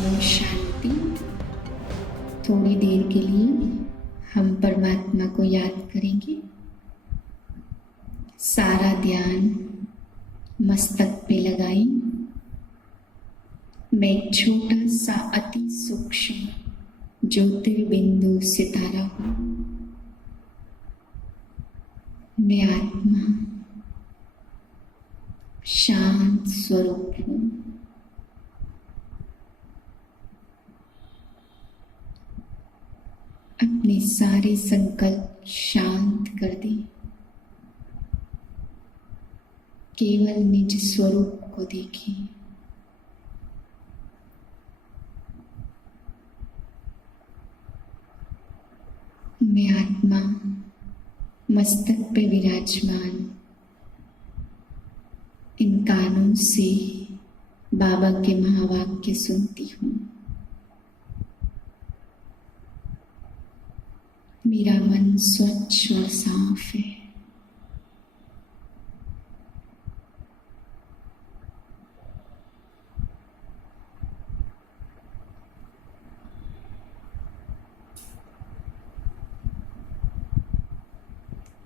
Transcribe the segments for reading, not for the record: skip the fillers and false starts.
ओम शांति। थोड़ी देर के लिए हम परमात्मा को याद करेंगे। सारा ध्यान मस्तक पे लगाएं। मैं एक छोटा सा अति सूक्ष्म ज्योतिर्बिंदु सितारा हूँ। मैं आत्मा शांत स्वरूप हूँ। अपने सारे संकल्प शांत कर दें। केवल निज स्वरूप को देखें। मैं आत्मा मस्तक पे विराजमान इन कानों से बाबा के महावाक्य सुनती हूँ। मेरा मन स्वच्छ और साफ है।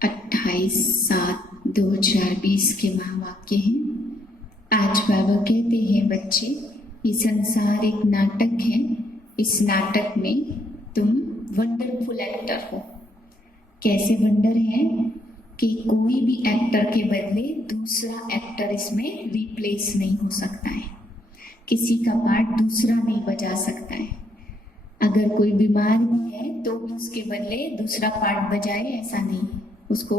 अट्ठाईस 7/2020 के महावाक्य हैं। आज बाबा कहते हैं, बच्चे, ये संसार एक नाटक है। इस नाटक में तुम वंडरफुल एक्टर हो। कैसे वंडर है कि कोई भी एक्टर के बदले दूसरा एक्टर इसमें रिप्लेस नहीं हो सकता है। किसी का पार्ट दूसरा नहीं बजा सकता है। अगर कोई बीमार भी है तो भी उसके बदले दूसरा पार्ट बजाए, ऐसा नहीं। उसको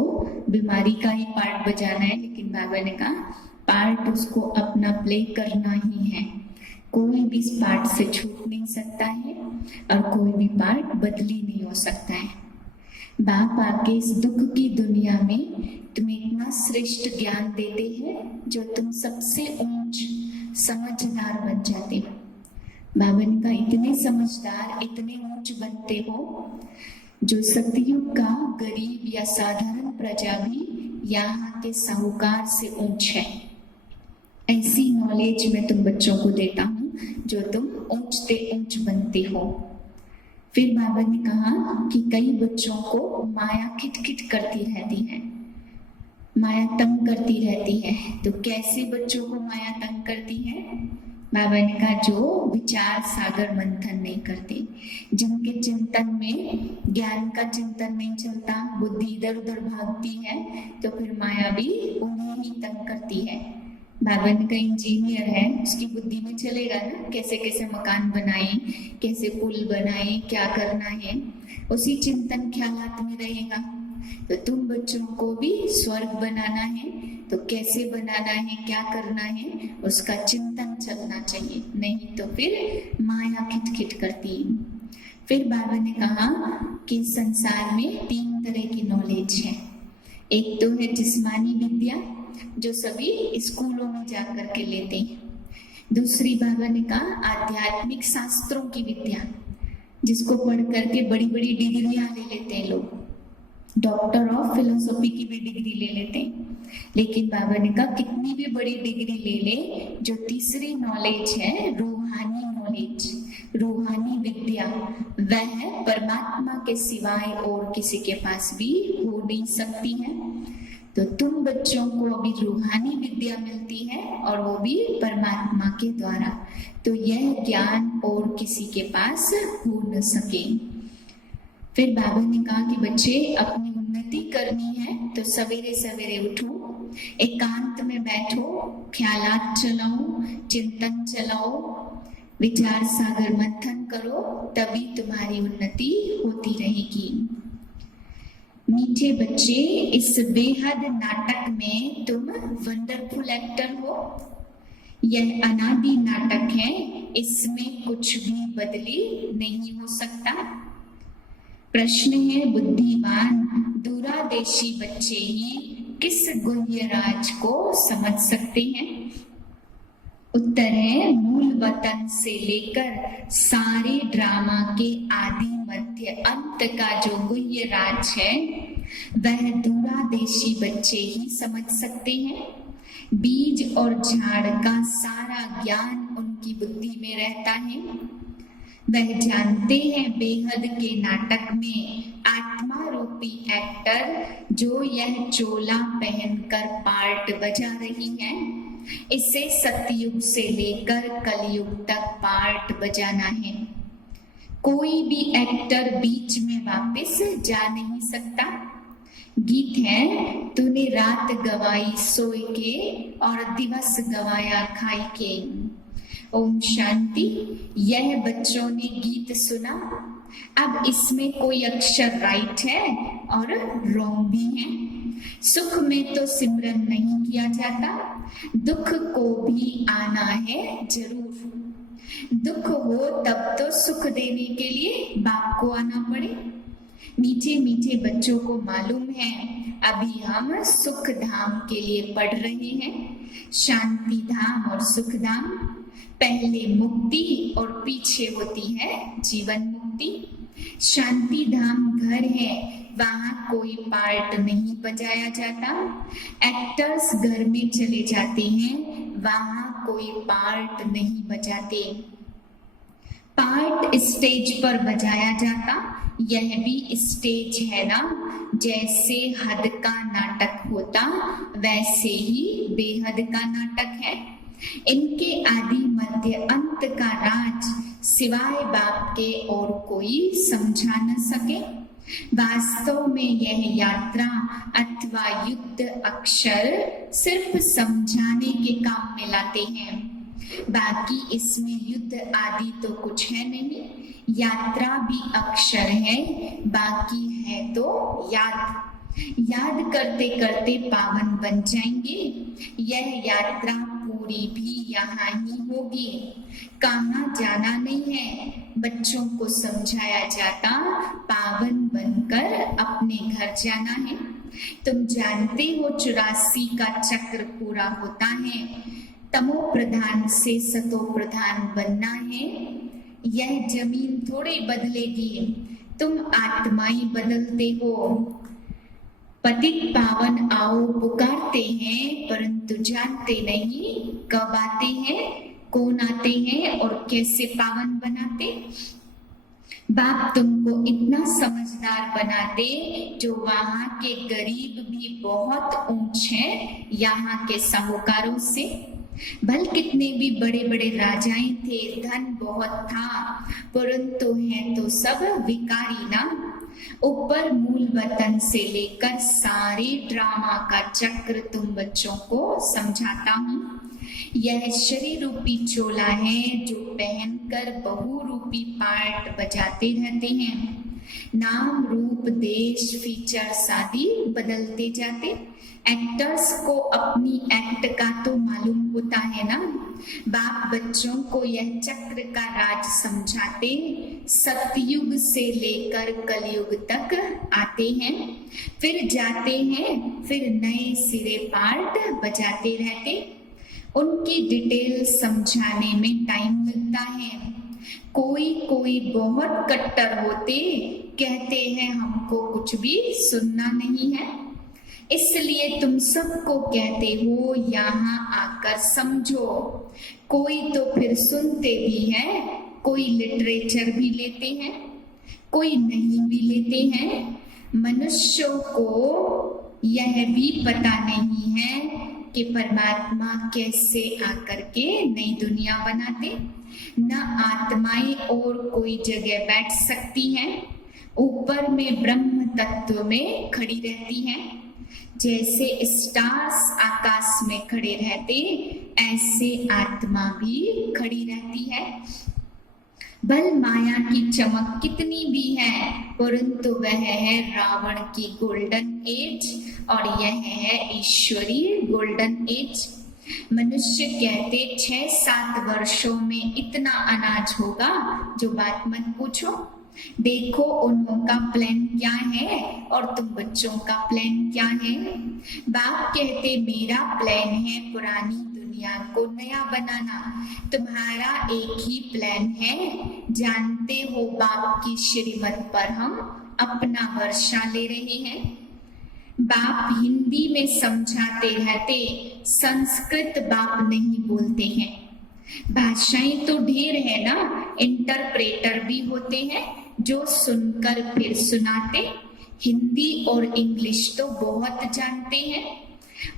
बीमारी का ही पार्ट बजाना है, लेकिन बाबा ने कहा पार्ट उसको अपना प्ले करना ही है। कोई भी इस पार्ट से छूट नहीं सकता है और कोई भी पार्ट बदली नहीं हो सकता है। बाप आके इस दुख की दुनिया में तुम्हें इतना श्रेष्ठ ज्ञान देते हैं जो तुम सबसे ऊंच समझदार बन जाते हो। बाबा ने कहा इतने समझदार, इतने ऊंच बनते हो जो सतयुग का गरीब या साधारण प्रजा भी यहाँ के साहूकार से ऊंच है। ऐसी नॉलेज मैं तुम बच्चों को देता हूँ जो तुम ऊंचते ऊंच बनते हो। फिर बाबा ने कहा कि कई बच्चों को माया खिटखिट करती रहती है, माया तंग करती रहती है। तो कैसे बच्चों को माया तंग करती है? बाबा ने कहा जो विचार सागर मंथन नहीं करते, जिनके चिंतन में ज्ञान का चिंतन नहीं चलता, बुद्धि इधर उधर भागती है, तो फिर माया भी उन्हें ही तंग करती है। बाबा ने कहा इंजीनियर है, उसकी बुद्धि में चलेगा ना कैसे कैसे मकान बनाए, कैसे पुल बनाए, क्या करना है, उसी चिंतन ख्यालात में रहेगा। तो तुम बच्चों को भी स्वर्ग बनाना है तो कैसे बनाना है, क्या करना है, उसका चिंतन चलना चाहिए, नहीं तो फिर माया खिटखिट करती है। फिर बाबा ने कहा कि संसार में 3 तरह की नॉलेज है। एक तो है जिस्मानी विद्या जो सभी स्कूलों में जाकर के लेते हैं। दूसरी बाबा ने कहा आध्यात्मिक शास्त्रों की विद्या, जिसको पढ़ करके बड़ी बड़ी डिग्रियां ले लेते हैं लोग, डॉक्टर ऑफ फिलोसॉफी की भी डिग्री ले लेते हैं। लेकिन बाबा ने कहा कितनी भी बड़ी डिग्री ले ले, जो तीसरी नॉलेज है रूहानी नॉलेज, रूहानी विद्या, वह परमात्मा के सिवाय और किसी के पास भी हो नहीं सकती है। तो तुम बच्चों को अभी रूहानी विद्या मिलती है और वो भी परमात्मा के द्वारा। तो यह ज्ञान और किसी के पास हो न सके। फिर बाबा ने कहा कि बच्चे अपनी उन्नति करनी है तो सवेरे सवेरे उठो, एकांत में बैठो, ख्यालात चलाओ, चिंतन चलाओ, विचार सागर मंथन करो, तभी तुम्हारी उन्नति होती रहेगी। मीठे बच्चे, इस बेहद नाटक में तुम वंडरफुल एक्टर हो। यह अनादि नाटक है, इसमें कुछ भी बदली नहीं हो सकता। प्रश्न है बुद्धिमान दूरादेशी बच्चे ही किस गुह्य राज को समझ सकते हैं? उत्तर है मूल वतन से लेकर सारे ड्रामा के आदि मध्य अंत का जो गुह्य राज है वह दूरादेशी बच्चे ही समझ सकते हैं। बीज और झाड़ का सारा ज्ञान उनके उनकी बुद्धि में रहता है। वह जानते हैं बेहद के नाटक में आत्मा रूपी एक्टर जो यह चोला पहनकर पार्ट बजा रही है, इसे सतयुग से लेकर कलयुग तक पार्ट बजाना है। कोई भी एक्टर बीच में वापस जा नहीं सकता। गीत है, तूने रात गवाई सोए के और दिवस गवाया खाई के। ओम शांति। यह बच्चों ने गीत सुना। अब इसमें कोई अक्षर राइट है और रॉन्ग भी है। सुख में तो सिमरन नहीं किया जाता, दुख को भी आना है जरूर। दुख हो तब तो सुख देने के लिए बाप को आना पड़े। मीठे मीठे बच्चों को मालूम है अभी हम सुख धाम के लिए पढ़ रहे हैं, शांति धाम और सुख धाम। पहले मुक्ति और पीछे होती है जीवन मुक्ति। शांति धाम घर है, वहां कोई पार्ट नहीं बजाया जाता। एक्टर्स घर में चले जाते हैं, वहां कोई पार्ट नहीं बजाते। पार्ट स्टेज पर बजाया जाता, यह भी स्टेज है ना। जैसे हद का नाटक होता वैसे ही बेहद का नाटक है। इनके आदि मध्य अंत का राज सिवाय बाप के और कोई समझा न सके। वास्तव में यह यात्रा अथवा युद्ध अक्षर सिर्फ समझाने के काम में लाते हैं, बाकी इसमें युद्ध आदि तो कुछ है नहीं। यात्रा भी अक्षर है, बाकी है तो याद करते करते पावन बन जाएंगे। यह यात्रा पूरी भी यहाँ ही होगी, कहाँ जाना नहीं है। बच्चों को समझाया जाता पावन बनकर अपने घर जाना है। तुम जानते हो 84 का चक्र पूरा होता है, तमो प्रधान से सतो प्रधान बनना है। यह जमीन थोड़ी बदलेगी, तुम आत्माएं बदलते हो। पतित पावन आओ पुकारते हैं, परंतु जानते नहीं कब आते हैं, कौन आते हैं और कैसे पावन बनाते। बाप तुमको इतना समझदार बनाते जो वहां के गरीब भी बहुत ऊंच हैं यहाँ के साहूकारों से। भल कितने भी बड़े बड़े राजाएं थे, धन बहुत था, परंतु हैं तो सब विकारी ना। ऊपर मूल वतन से लेकर सारे ड्रामा का चक्र तुम बच्चों को समझाता हूँ। यह शरीर रूपी चोला है जो पहनकर बहु रूपी पार्ट बजाते रहते हैं। नाम रूप देश फीचर्स आदि बदलते जाते। एक्टर्स को अपनी एक्ट का तो मालूम होता है ना। बाप बच्चों को यह चक्र का राज समझाते, सतयुग से लेकर कलयुग तक आते हैं, फिर जाते हैं, फिर नए सिरे पार्ट बजाते रहते। उनकी डिटेल समझाने में टाइम लगता है। कोई बहुत कट्टर होते, कहते हैं हमको कुछ भी सुनना नहीं है, इसलिए तुम सबको कहते हो यहाँ आकर समझो। कोई तो फिर सुनते भी हैं, कोई लिटरेचर भी लेते हैं, कोई नहीं भी लेते हैं। मनुष्यों को यह भी पता नहीं है कि परमात्मा कैसे आकर के नई दुनिया बनाते। न आत्माएं और कोई जगह बैठ सकती हैं, ऊपर में ब्रह्म तत्व में खड़ी रहती हैं। जैसे स्टार्स आकाश में खड़े रहते, ऐसे आत्मा भी खड़ी रहती है। बल माया की चमक कितनी भी है, परंतु वह है रावण की गोल्डन एज और यह है ईश्वरीय गोल्डन एज। मनुष्य कहते 6-7 वर्षों में इतना अनाज होगा, जो बात मत पूछो। देखो उनका प्लान क्या है और तुम बच्चों का प्लान क्या है। बाप कहते मेरा प्लान है पुरानी दुनिया को नया बनाना, तुम्हारा एक ही प्लान है। जानते हो बाप की श्रीमत पर हम अपना वर्षा ले रहे हैं। बाप हिंदी में समझाते रहते, संस्कृत बाप नहीं बोलते हैं। भाषाएं तो ढेर है ना, इंटरप्रेटर भी होते हैं जो सुनकर फिर सुनाते। हिंदी और इंग्लिश तो बहुत जानते हैं,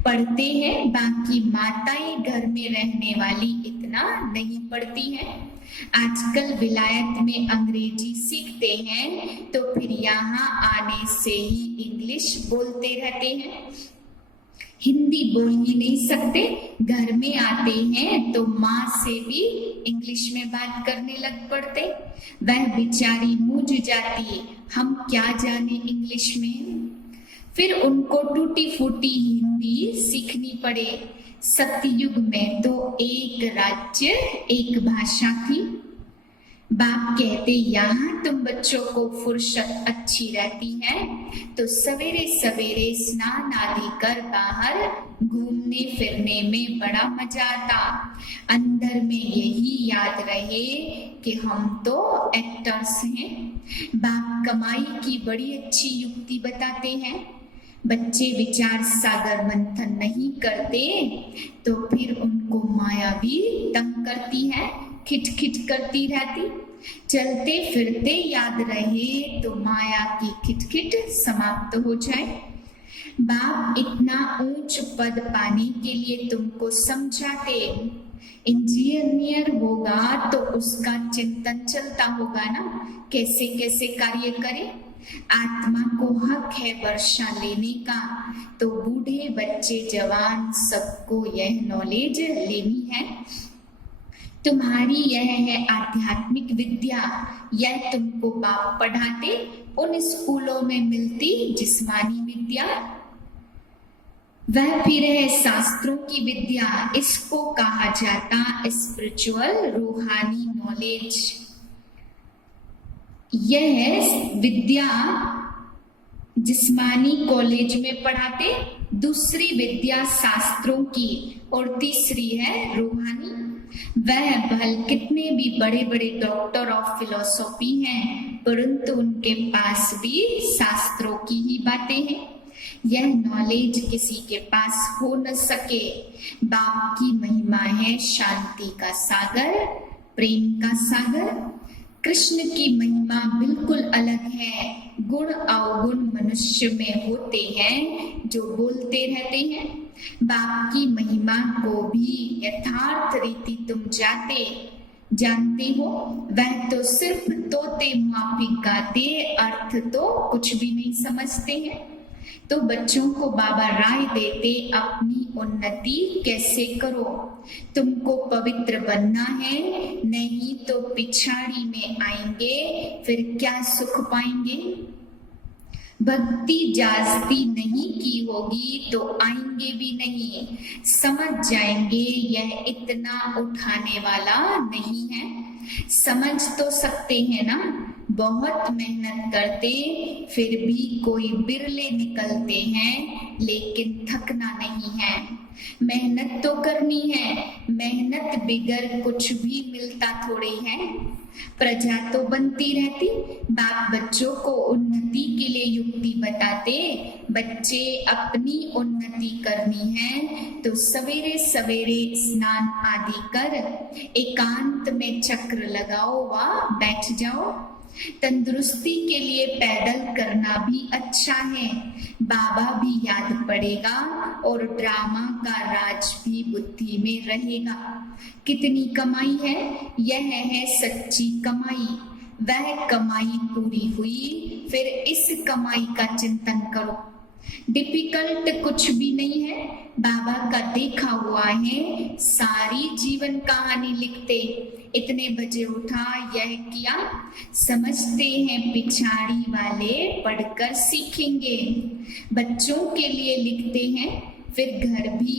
पढ़ते हैं, बाकी माताएं घर में रहने वाली इतना नहीं पढ़ती हैं। आजकल विलायत में अंग्रेजी सीखते हैं तो फिर यहाँ आने से ही इंग्लिश बोलते रहते हैं। हिंदी बोल ही नहीं सकते, घर में आते हैं तो माँ से भी इंग्लिश में बात करने लग पड़ते। वह बेचारी मूझ जाती, हम क्या जाने इंग्लिश में। फिर उनको टूटी फूटी हिंदी सीखनी पड़े। सतयुग में तो एक राज्य एक भाषा थी। बाप कहते, यहाँ तुम बच्चों को फुर्सत अच्छी रहती है तो सवेरे सवेरे स्नान आदि कर बाहर घूमने फिरने में बड़ा मजा आता। अंदर में यही याद रहे कि हम तो एक्टर्स हैं। बाप कमाई की बड़ी अच्छी युक्ति बताते हैं। बच्चे विचार सागर मंथन नहीं करते तो फिर उनको माया भी तंग करती है, खिटखिट करती रहती। चलते फिरते याद रहे तो माया की खिटखिट समाप्त हो जाए। बाप इतना ऊंच पद पाने के लिए तुमको समझाते। इंजीनियर होगा तो उसका चिंतन चलता होगा ना, कैसे कैसे कार्य करे। आत्मा को हक है वर्षा लेने का, तो बूढ़े बच्चे जवान सबको यह नॉलेज लेनी है। तुम्हारी यह है आध्यात्मिक विद्या, यह तुमको बाप पढ़ाते। उन स्कूलों में मिलती जिस्मानी विद्या, वह फिर है शास्त्रों की विद्या। इसको कहा जाता स्पिरिचुअल रूहानी नॉलेज। यह विद्या जिस्मानी कॉलेज में पढ़ाते, दूसरी विद्या शास्त्रों की और तीसरी है रूहानी। वह भल कितने भी बड़े बड़े डॉक्टर ऑफ फिलोसॉफी हैं, परंतु उनके पास भी शास्त्रों की ही बातें हैं। यह नॉलेज किसी के पास हो न सके। बाप की महिमा है शांति का सागर, प्रेम का सागर। कृष्ण की महिमा बिल्कुल अलग है। गुण अवगुण मनुष्य में होते हैं जो बोलते रहते हैं। बाप की महिमा को भी यथार्थ रीति तुम जानते हो। वह तो सिर्फ तोते माफिक गाते, अर्थ तो कुछ भी नहीं समझते हैं। तो बच्चों को बाबा राय देते, अपनी उन्नति कैसे करो। तुमको पवित्र बनना है, नहीं तो पिछाड़ी में आएंगे, फिर क्या सुख पाएंगे। भक्ति जास्ती नहीं की होगी तो आएंगे भी नहीं। समझ जाएंगे यह इतना उठाने वाला नहीं है। समझ तो सकते हैं ना, बहुत मेहनत करते फिर भी कोई बिरले निकलते हैं, लेकिन थकना नहीं है। मेहनत तो करनी है, मेहनत बिगर कुछ भी मिलता थोड़ी है। प्रजा तो बनती रहती। बाप बच्चों को उन्नति के लिए युक्ति बताते। बच्चे अपनी उन्नति करनी है तो सवेरे सवेरे स्नान आदि कर एकांत में चक्र लगाओ व बैठ जाओ। तंदुरुस्ती के लिए पैदल करना भी अच्छा है। बाबा भी याद पड़ेगा और ड्रामा का राज भी बुद्धि में रहेगा। कितनी कमाई है, यह है सच्ची कमाई। वह कमाई पूरी हुई, फिर इस कमाई का चिंतन करो। डिफिकल्ट कुछ भी नहीं है। बाबा का देखा हुआ है, सारी जीवन कहानी लिखते। इतने बजे उठा, यह किया, समझते हैं पिछाड़ी वाले पढ़कर सीखेंगे। बच्चों के लिए लिखते हैं, फिर घर भी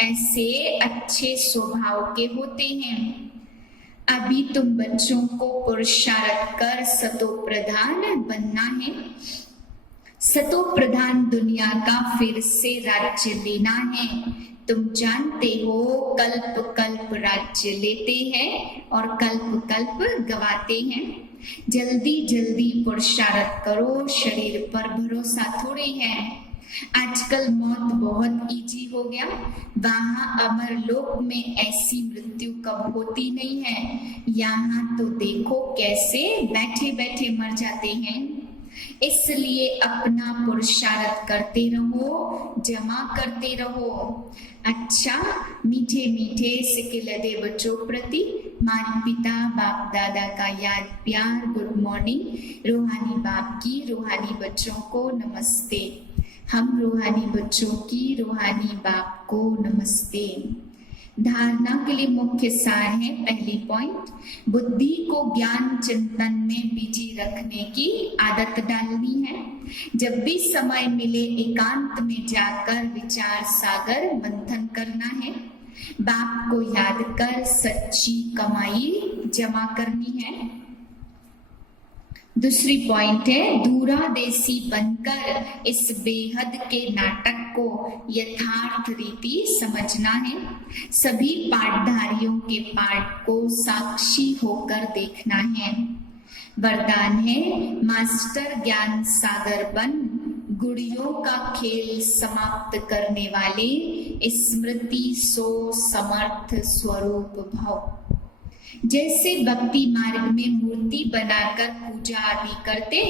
ऐसे अच्छे स्वभाव के होते हैं। अभी तुम बच्चों को पुरुषार्थ कर सतो प्रधान बनना है। सतो प्रधान दुनिया का फिर से राज्य लेना है। तुम जानते हो कल्प कल्प राज्य लेते हैं और कल्प कल्प गवाते हैं। जल्दी जल्दी पुरुषार्थ करो, शरीर पर भरोसा थोड़ी है। आजकल मौत बहुत इजी हो गया, वहां अमर लोक में ऐसी मृत्यु कब होती नहीं है। यहाँ तो देखो कैसे बैठे बैठे मर जाते हैं। इसलिए अपना पुरुषार्थ करते रहो, जमा करते रहो। अच्छा, मीठे मीठे सिकिलदे बच्चों प्रति माता पिता बाप दादा का याद प्यार गुड मॉर्निंग। रूहानी बाप की रूहानी बच्चों को नमस्ते। हम रूहानी बच्चों की रूहानी बाप को नमस्ते। धारणा के लिए मुख्य सार है, पहली पॉइंट, बुद्धि को ज्ञान चिंतन में बिजी रखने की आदत डालनी है। जब भी समय मिले एकांत में जाकर विचार सागर मंथन करना है। बाप को याद कर सच्ची कमाई जमा करनी है। दूसरी पॉइंट है, दूरादेशी बनकर इस बेहद के नाटक को यथार्थ रीति समझना है। सभी पाठधारियों के पाठ को साक्षी होकर देखना है। वरदान है, मास्टर ज्ञान सागर बन गुड़ियों का खेल समाप्त करने वाले स्मृति सो समर्थ स्वरूप भव। जैसे भक्ति मार्ग में मूर्ति बनाकर पूजा आदि करते,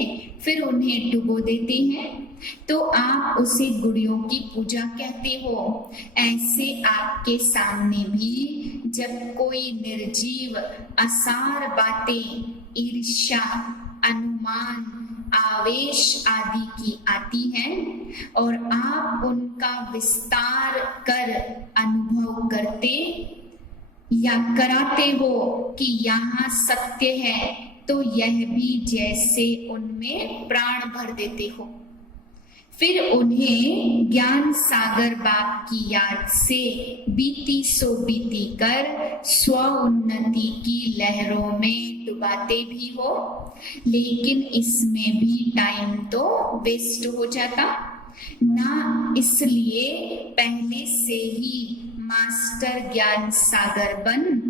फिर उन्हें डुबो देते हैं, तो आप उसे गुड़ियों की पूजा कहते हो। ऐसे आपके सामने भी जब कोई निर्जीव असार बातें, ईर्ष्या, अनुमान, आवेश आदि की आती हैं और आप उनका विस्तार कर अनुभव करते या कराते हो कि यहाँ सत्य है, तो यह भी जैसे उनमें प्राण भर देते हो। फिर उन्हें ज्ञान सागर बाप की याद से बीती सो बीती कर स्व उन्नति की लहरों में डुबाते भी हो, लेकिन इसमें भी टाइम तो वेस्ट हो जाता ना। इसलिए पहले से ही मास्टर ज्ञान सागर बन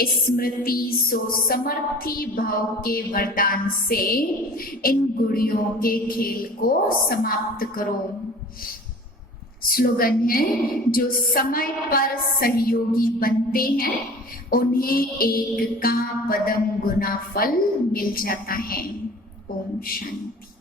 स्मृति सो समर्थी भाव के वरदान से इन गुड़ियों के खेल को समाप्त करो। स्लोगन है, जो समय पर सहयोगी बनते हैं उन्हें एक का पदम गुना फल मिल जाता है। ओम शांति।